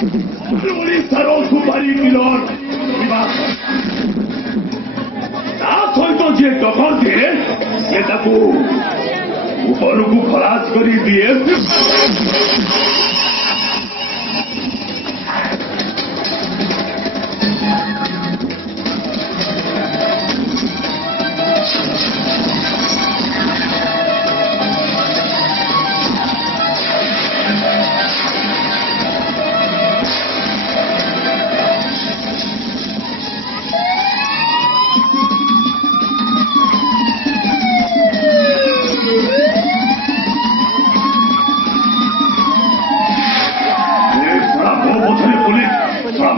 ଓଡ଼ିଶାର ସୁପାରି କିଲର ତା ସହିତ ଯିଏ ଟକର ଦିଏ ସିଏ ତାକୁ ଉପରକୁ ଖଲାସ କରି ଦିଏ।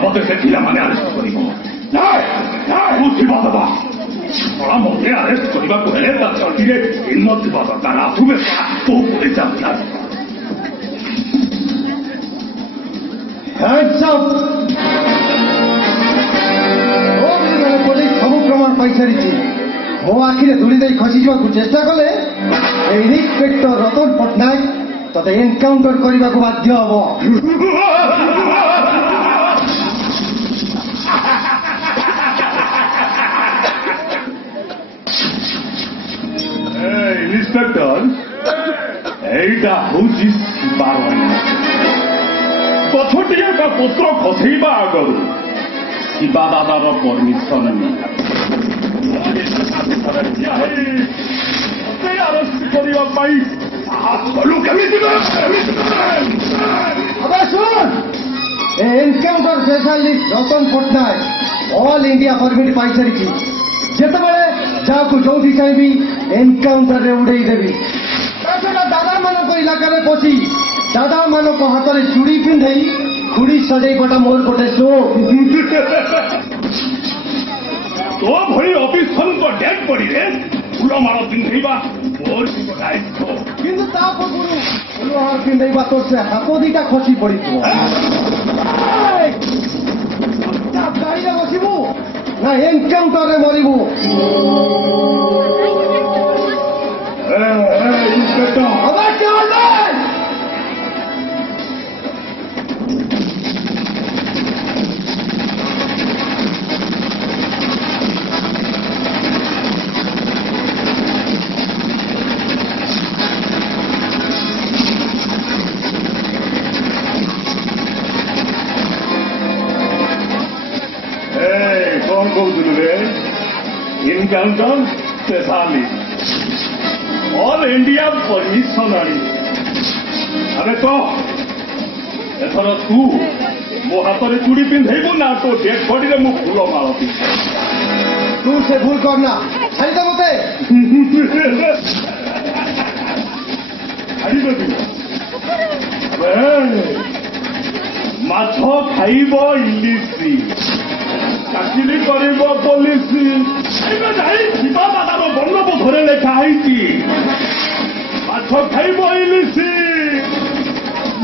মতে সে পিলামানে আরেস্ট করিব দেবা পড়া মতে আরেস্ট করিବାକୁ ହେଲେ ତା ଚଟିରେ ଚିହ୍ନ ଥିବା ଦରକାର। ଆସୁବେ ତୋ ପୁଲିସ ଆସିଲା ପୋଲିସ ସବୁ ପ୍ରମାଣ ପାଇସାରିଛି। ମୋ ଆଖିରେ ଧୂଳି ଦେଇ ଖସିଯିବାକୁ ଚେଷ୍ଟା କଲେ ଏଇ ଇନ୍ସପେକ୍ଟର ରତନ ପଟ୍ଟନାୟକ ତତେ ଏନକାଉଣ୍ଟର କରିବାକୁ ବାଧ୍ୟ ହବ। ইন্সপেক্টর এইটা হଉଛି ଶିବାର ପଛଟିଏ ତା ପତ୍ର ଖସେଇବା ଆଗରୁ ଶିବା ଦାଦାର ପରମିଶନ ଆରେଷ୍ଟ କରିବା ପାଇଁ କେମିତି encounter specialist Ratan Pattanaik all India permit ପାଇସାରିଛି। ଯେତେବେଳେ ଯାହାକୁ ଯୋଉଠି ଚାହିଁବି ଏନକାଉଣ୍ଟରରେ ଉଡେଇ ଦେବି। ଦାଦାମାନଙ୍କ ଇଲାକାରେ ପଶି ଦାଦାମାନଙ୍କ ହାତରେ ଚୁଡ଼ି ପିନ୍ଧେଇ ଖୁଡ଼ି ସଜେଇବାଟା ମୋର ଗୋଟେ ସୋ। ତୋ ଭଳି ଅଫିସରଙ୍କ ଡେଡ୍ ବଡିରେ ଫୁଲମାଳ ପିନ୍ଧେଇବା ମୋର ଦାୟିତ୍ୱ। କିନ୍ତୁ ତା ପୂର୍ବରୁ ଫୁଲମାଳ ପିନ୍ଧେଇବା ତ ସେ ହାତ ଦିଟା ଖସି ପଡିଥିବ। ଗାଡ଼ିରେ ବସିବୁ ନା ଏନକାଉଣ୍ଟରରେ ମରିବୁ? କଣ କହୁଥିଲୁ ରେ? Encounter specialist all India permission ଆଣି। ଆରେ ତ ଏଥର ତୁ ମୋ ହାତରେ ଚୁଡ଼ି ପିନ୍ଧେଇବୁ ନା ତୋ ଡେଡ୍ ବଡିରେ ମୁଁ ଫୁଲମାଳ ପିନ୍ଧେଇବି? ତୁ ସେ ଭୁଲ କରନା, ଛାଡ଼ିଦ ମତେ। ଛାଡ଼ିଦେବି? ମାଛ ଖାଇବ ଇଲିସି, ଚାକିରି କରିବ ପୋଲିସ। ଏବେ ଯାଇ ଶିବା ଦାଦାର ବର୍ଣ୍ଣବୋଧରେ ଲେଖା ହେଇଛି ମାଛ ଖାଇବ ଇଲିସି,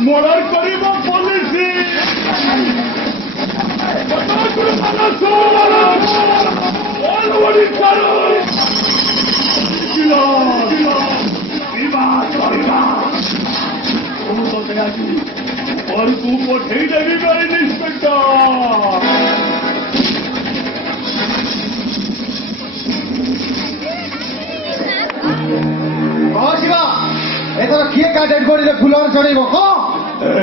ମର୍ଡର କରିବ ପୋଲିସ। ଘରକୁ ପଠେଇଦେବି ଇନ୍ସପେକ୍ଟର। କହ ଶିବା, ଏଥର କିଏ କା ଡେଡ୍ ବଡିରେ ଫୁଲ ଚଢେଇବ? କହ।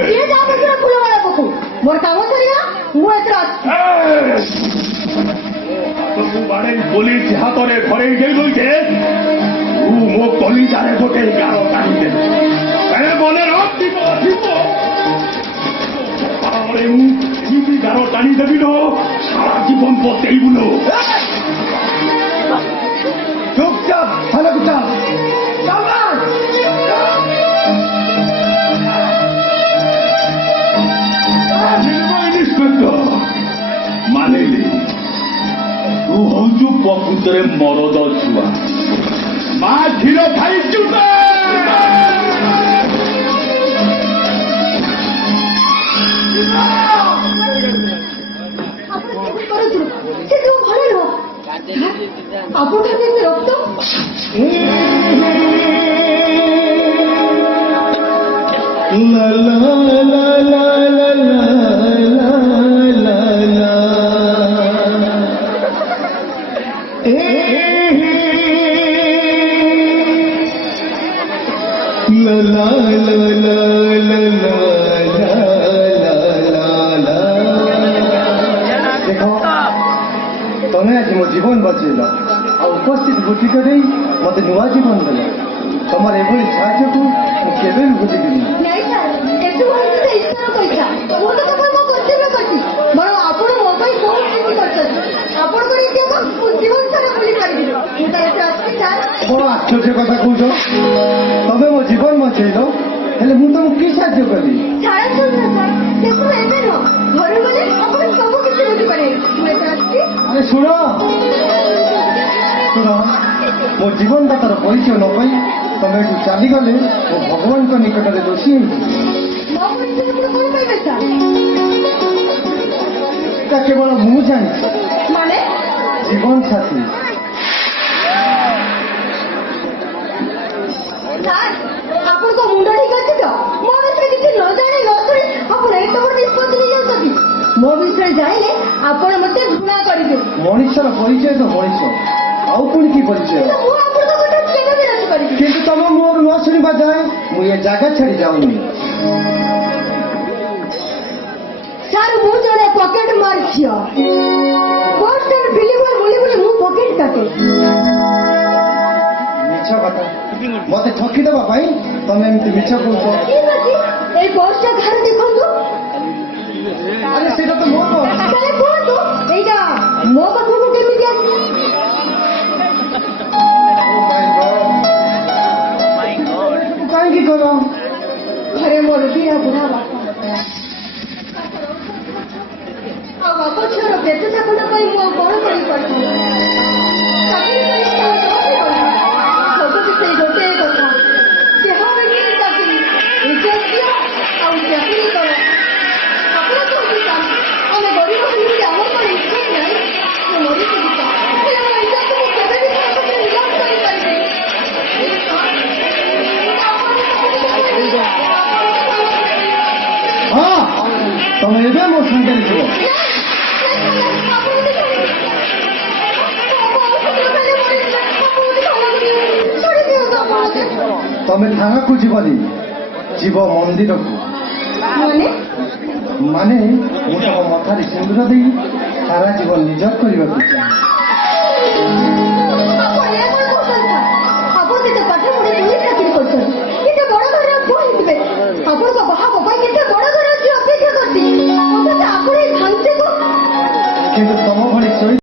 କିଏ ଯାହା ପଛରେ ଫୁଲ ମାଳ ପକଉ, ମୋର କାମ ସରିଲା, ମୁଁ ଏଥର ହାତକୁ ବାଡ଼େଇ ପୋଲିସ ହାତରେ ଧରେଇ ଦେଇ ଯେ ତୁ ମୋ କଲିଜାରେ ଗୋଟେ ଗାର ଟାଣିଦେଲୁ। ମନେ ରଖିବ ମୁଁ ଏମିତି ଗାର ଟାଣିଦେବି ଲୋ, ସାରା ଜୀବନ ବତେଇବୁ ଲୋ। চুপচাপ ভালো কুটা ମାନିଲି ତୁ ହଉଛୁ ପ୍ରକୃତରେ ମରଦ ଛୁଆ। ମା କ୍ଷୀର ଖାଇଛୁ ଆପଣ ରକ୍ତ লা লা লা লা লা লা ଜୀବନ ବଞ୍ଚେଇଲ ଆଉ ଉପସ୍ଥିତ ବୁଦ୍ଧିକ ଦେଇ ମୋତେ ନୂଆ ଜୀବନ ଦେଲ। ତମର ଏଭଳି ସାହାଯ୍ୟକୁ ମୁଁ କେବେ ବି ଭୁଲିବିନି। ନାଇଁ ସାର୍, ଏସବୁ ହେଉଛି ସେ ଈଶ୍ୱରଙ୍କ ଇଚ୍ଛା। ମୁଁ ତ କେବଳ ମୋ କର୍ତ୍ତବ୍ୟ କରିଛି। ବରଂ ଆପଣ ମୋ ପାଇଁ ବହୁତ କିଛି କରିଛନ୍ତି। ଆପଣଙ୍କର ଇତିହାସ ମୁଁ ଜୀବନ ସାରା ଭୁଲି ପାରିବିନି। ମୁଁ ତାର ଏତେ ଅଛି ସାର୍। ବଡ଼ ଆଶ୍ଚର୍ଯ୍ୟ କଥା କହୁଛ। ତମେ ମୋ ଜୀବନ ବଞ୍ଚେଇଲ, ହେଲେ ମୁଁ ତମକୁ କି ସାହାଯ୍ୟ କଲି? ଛାଡ଼ନ୍ତୁ ନା ସାର୍, ସେସବୁ ଏବେ ନୁହଁ। ଘରୁ ଗଲେ ଆପଣ ସବୁ କିଛି ବୁଝିପାରିବେ। ମୁଁ ଏତେ ଆସିଛି। ଆରେ ଶୁଣ ମୋ ଜୀବନଦାତାର ପରିଚୟ ନ ପାଇ ତମେ ଏଠୁ ଚାଲିଗଲେ ମୁଁ ଭଗବାନଙ୍କ ନିକଟରେ ଦୋଷୀ ହେଇଛି। ମୋ ପରିଚୟ ଆପଣ କ'ଣ କହିବେ ସାର୍? ତା କେବଳ ମୁଁ ଜାଣିଛି। ମାନେ ଜୀବନ ସାଥୀ। ସାର୍, ଆପଣଙ୍କ ମୁଣ୍ଡ ଠିକ ଅଛି ତ? ମୋ ବିଷୟରେ କିଛି ନ ଜାଣି ନ ଶୁଣି ଆପଣ ଏତେ ବଡ଼ ନିଷ୍ପତ୍ତି ନେଇଯାଉଛନ୍ତି। ମୋ ବିଷୟରେ ଜାଣିଲେ ଆପଣ ମୋତେ ଘୃଣା କରିବେ। ମଣିଷର ପରିଚୟ ତ ମଣିଷ, ଆଉ ପୁଣି କି ପରିଚୟ? କିନ୍ତୁ ମୁଁ ଆପଣଙ୍କ କଥା କେବେ ବି ରାଜି କରିବି। କିନ୍ତୁ ତମ ମୋର ନ ଶୁଣିବା ଯାଏ ମୁଁ ଏ ଜାଗା ଛାଡ଼ି ଯାଉନି। ସାର୍, ମୁଁ ଜଣେ ପକେଟ ମାର ଝିଅ। ବସ୍ ଷ୍ଟାଣ୍ଡ ବିଲିଭର ବୁଲି ବୁଲି ମୁଁ ପକେଟ କାଟେ। ମିଛ କଥା। ମତେ ଠକିଦେବା ପାଇଁ ତମେ ଏମିତି ମିଛ କହୁଛ। ଠିକ ଅଛି, ଏଇ ବସ୍ଟା କାହାର ଦେଖନ୍ତୁ। ଆରେ ସେଇଟା ତ ମୋ ବସ୍। ତାହେଲେ କୁହନ୍ତୁ, ଏଇଟା ମୋ ପାଖକୁ କେମିତି ଆସିଲା? କାହିଁକି କର? ଘରେ ମୋର ଦିଆ ବୁଢ଼ା ବାପା ଆଉ ବାପ ଝିଅର ବେତ ଚାକଣ୍ଡ ପାଇଁ ମୁଁ ଆଉ କ'ଣ କରିପାରିଥାନ୍ତି? ଚାକିରି କରି ସବୁ ସେଇ ଗୋଟିଏ କଥା, ଦେହ ବେଶୀ ଚାକିରି, ନିଜେ ଦିଅ ଆଉ ଚାକିରି କର। ଆପଣ କହୁଛି ସାର୍, ଆମେ ଗରିବ ହେଲୁ ଆମ ପାଇଁ ଇଜ୍ଜତ ନାହିଁ। ମୁଁ ମରିଯିବି ସାର୍, ହେଲେ ମୋ ଇଜ୍ଜତ ମୁଁ କେବେ ବି କାହା ପାଖରେ ନିଲାମ କରିପାରିବିନି। ହଁ, ତମେ ଏବେ ମୋ ସାଙ୍ଗରେ ଯିବ। ତମେ ଥାନାକୁ ଯିବନି, ଯିବ ମନ୍ଦିରକୁ। ମାନେ ମୁଁ ତମ ମଥାରେ ସିନ୍ଦୁର ଦେଇ ସାରା ଜୀବନ ନିଜର କରିବାକୁ ଚାହେଁ। ଆପଣ କେତେ ପାଠ ପଢି ପୁଲିସ ଚାକିରି କରୁଛନ୍ତି, କେତେ ବଡ ଘରର ପୁଅ ହେଇଥିବେ। ଆପଣଙ୍କ ବାହା ପାଇଁ କେତେ ବଡ ଘର ଅଛି ଅପେକ୍ଷା କରିଛି। ଅଥଚ ଆପଣ ଏଇ ଭାଞ୍ଚିକୁ କିନ୍ତୁ ତମ ଭଳି